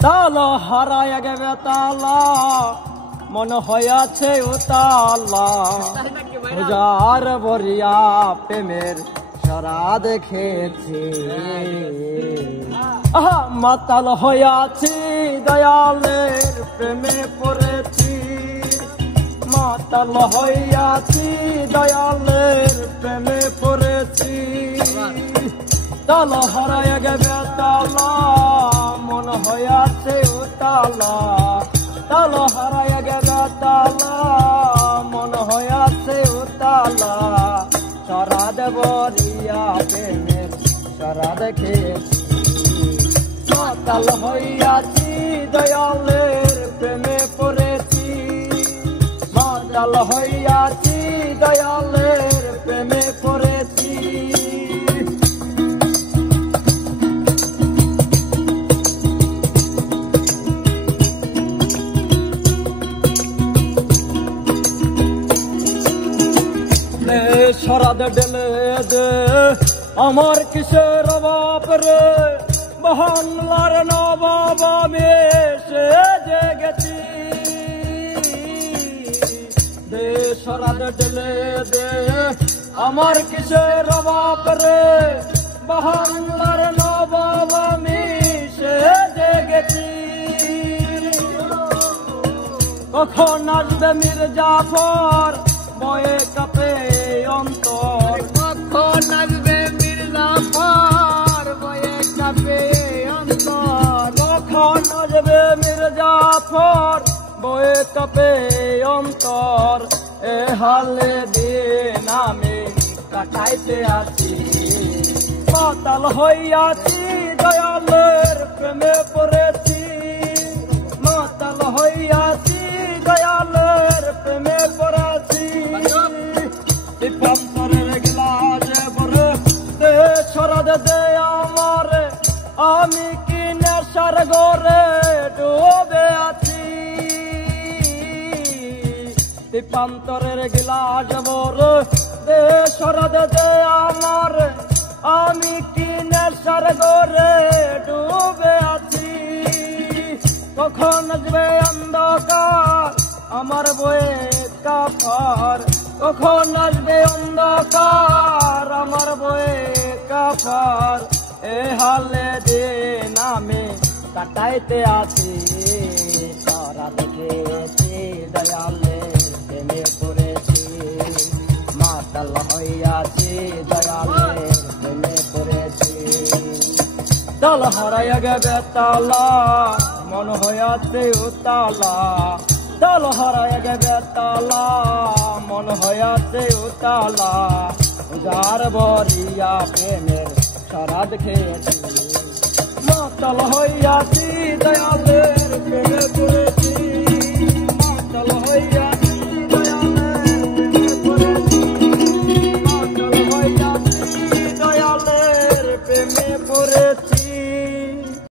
তালা হারায় গেবে তালা মন হইয়াছে উতালা যার বরিয়া প্রেমের সরা দেখেছি মাতাল হইয়াছি দয়ালের প্রেমে পড়েছি মাতাল হইয়াছি দয়ালের প্রেমে পড়েছি তালা হারায় গেবে তালা মন হইয়াছে উতালা তালা হারায় গেবে তালা মন হইয়াছে উতালা সরা দেবরিয়া প্রেমের সরা দেখেছি মাতাল হইয়াছি দয়ালের প্রেমে পড়েছি মাতাল হইয়াছি দয়ালের প্রেমে পড়েছি সরাদ ডেলে দে আমার কিসের বাপ রে বাংলার নবাব আমি এসে জেগেছি দে সরাদ ডেলে দে আমার কিসের বাপ রে বাংলার নবাব আমি এসে জেগেছি কখন আসবে মির্জাফর বয়ে কাপে অন্তর কখন আসবে মির্জাফর বয়ে কাপে অন্তর কখন আসবে মির্জাফর বয়ে কাপে অন্তর এ হালে দিন আমি কাটাইতে আছি মাতাল হইয়াছি দয়ালের প্রেমে পড়েছি মাতাল হইয়াছি দয়ালের প্রেমে পড়েছি প্রান্তরের গ্লাসে ভরে দে ছড়া দে আমার আমি কি নেশার ঘরে ডুবে আছি প্রান্তরের গ্লাস ভরে দে ছড়া দে আমার আমি কি নেশার ঘরে ডুবে আছি কখন আসবে অন্ধকার আমার বয়ে কাফার কখন আসবে অন্ধকার আমার বয়ে কাফার এ হালে দিন আমি কাটাইতে আছি তারা দেখেছি দয়ালের প্রেমে পড়েছি মাতাল হইয়াছি দয়ালের প্রেমে পড়েছি তাল হারাইয়া গেবে তালা মন হইয়াছে উতালা তাল হারায় গেবে তালা মন হইয়াছে উতালা যার বরিয়া প্রেমের সরা দেখেছি মাতাল হইয়াছি দয়াল